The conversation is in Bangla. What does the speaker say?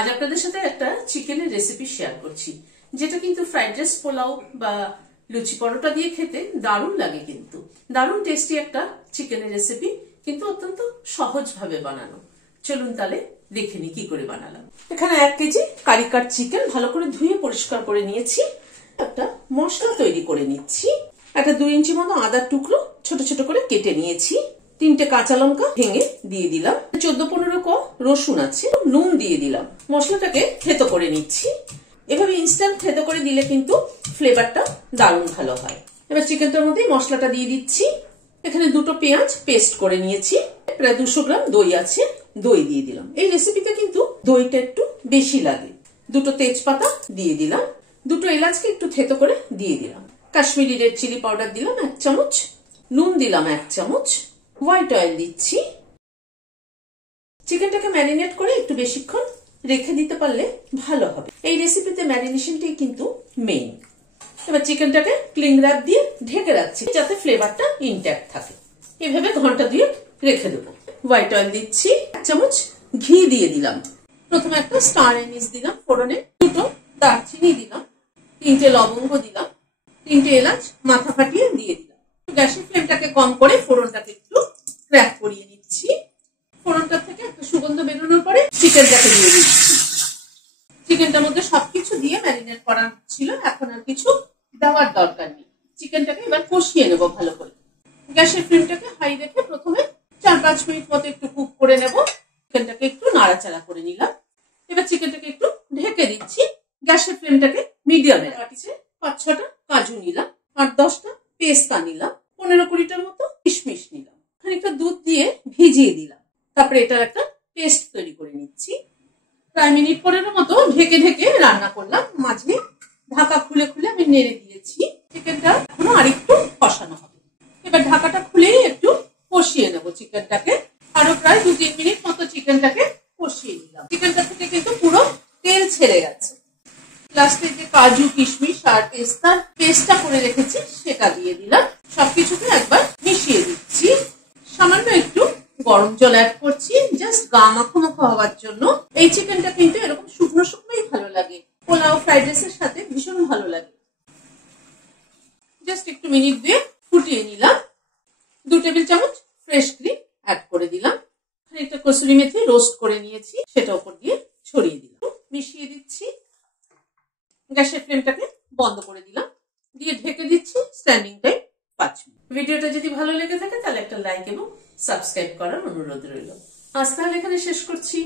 আজ আপনাদের সাথে একটা চিকেনের রেসিপি শেয়ার করছি, যেটা কিন্তু ফ্রাইড রাইস, পোলাও বা লুচি পরোটা দিয়ে খেতে দারুণ লাগে। কিন্তু দারুণ টেস্টি একটা চিকেনের রেসিপি, কিন্তু অত্যন্ত সহজভাবে বানানো। চলুন তাহলে দেখে নি কি করে বানালাম। এখানে 1 কেজি কারি কাট চিকেন ভালো করে ধুয়ে পরিষ্কার করে নিয়েছি। একটা মশলা তৈরি করে নিচ্ছি। একটা 2 ইঞ্চি মতো আদার টুকরো ছোট ছোট করে কেটে নিয়েছি। 3টে কাঁচা লঙ্কা ভেঙে দিয়ে দিলাম। 14-15 কোয়া রসুন আছে। নুন দিয়ে দিলাম। মশলাটাকে থেতো করে নিচ্ছি। এভাবে ইনস্ট্যান্ট থেতো করে দিলে কিন্তু ফ্লেভারটা দারুণ ভালো হয়। এবার চিকেনটার মধ্যে মশলাটা দিয়ে দিচ্ছি। এখানে 2টো পেঁয়াজ পেস্ট করে নিয়েছি। প্রায় 200 গ্রাম দই আছে, দই দিয়ে দিলাম। এই রেসিপিতে কিন্তু দইটা একটু বেশি লাগে। 2টো তেজপাতা দিয়ে দিলাম। 2টো এলাচকে একটু থেতো করে দিয়ে দিলাম। কাশ্মীরি রেড চিলি পাউডার দিলাম 1 চামচ। নুন দিলাম 1 চামচ। হোয়াইট অয়েল দিচ্ছি। চিকেনটাকে ম্যারিনেট করে একটু বেশিক্ষণ রেখে দিতে পারলে ভালো হবে। এই রেসিপিতে ম্যারিনেশনটাই কিন্তু মেইন। এবার চিকেনটাকে ক্লিং র্যাপ দিয়ে ঢেকে রাখছি, যাতে ফ্লেভারটা ইনট্যাক্ট থাকে। এভাবে ঘন্টা 2 রেখে দেবো। হোয়াইট অয়েল দিচ্ছি। 1 চামচ ঘি দিয়ে দিলাম। প্রথমে একটা স্টার এনিস দিলাম ফোড়নে। 2টো দারচিনি দিলাম। 3টে লবঙ্গ দিলাম। 3টে এলাচ মাথা ফাটিয়ে দিয়ে দিলাম। গ্যাসের ফ্লেমটাকে কম করে ফোড়নটাকে একটু ক্র্যাক করিয়ে নিচ্ছি। ফোড়নটা থেকে একটা সুগন্ধ বেরোনোর পরে চিকেনটাকে দিয়ে দিচ্ছি। চিকেনটার মধ্যে সবকিছু দিয়ে ম্যারিনেট করা ছিল, এখন আর কিছু দেওয়ার দরকার নেই। চিকেনটাকে এবার কষিয়ে নেবো ভালো করে। গ্যাসের ফ্লেমটাকে হাই রেখে প্রথমে 4-5 মিনিট মতো একটু কুক করে নেব। চিকেনটাকে একটু নাড়াচাড়া করে নিলাম। এবার চিকেনটাকে একটু ঢেকে দিচ্ছি। গ্যাসের ফ্লেমটাকে মিডিয়ামে রাখছি। 5-6টা কাজু নিলাম, 8-10টা পেস্তা নিলাম, 15-20টার মতো কিশমিশ নিলাম। খানিকটা দুধ দিয়ে ভিজিয়ে দিলাম। তারপরে এটার একটা পেস্ট তৈরি করে নিচ্ছি। প্রায় মিনিট 15 মতো ঢেকে ঢেকে রান্না করলাম। মাঝে ঢাকা খুলে খুলে আমি নেড়ে দিয়েছি। চিকেনটা এখনো আরেকটু কষানো হবে। এবার ঢাকাটা খুলেই একটু কষিয়ে নেব চিকেনটাকে। আরো প্রায় 2-3 মিনিট মতো চিকেনটাকে কষিয়ে নিলাম। চিকেনটা থেকে কিন্তু পুরো তেল ছেড়ে গেছে। লাস্টে যে কাজু, কিশমিশ আর পেস্তার পেস্টটা করে রেখেছি সেটা দিয়ে দিলাম। সবকিছুকে একবার মিশিয়ে দিচ্ছি। সামান্য একটু গরম জল অ্যাড করছি, জাস্ট গা মাখো মাখো হওয়ার জন্য। এই চিকেনটা কিন্তু এরকম শুকনো শুকনোই ভালো লাগে। পোলাও, ফ্রাইড রাইসের সাথে ভীষণ ভালো লাগে। জাস্ট একটু মিনিট দিয়ে ফুটিয়ে নিলাম। 2 টেবিল চামচ ফ্রেশ ক্রিম অ্যাড করে দিলাম। একটা কসুরি মেথি রোস্ট করে নিয়েছি, সেটা উপর দিয়ে ছড়িয়ে দিলাম। মিশিয়ে দিচ্ছি। গ্যাসের ফ্লেমটাকে বন্ধ করে দিলাম। দিয়ে ঢেকে দিচ্ছি স্ট্যান্ডিং টাইম 5 মিনিট। ভিডিওটা যদি ভালো লেগে থাকে তাহলে একটা লাইক এবং সাবস্ক্রাইব করার অনুরোধ রইল। আজ তাহলে এখানে শেষ করছি।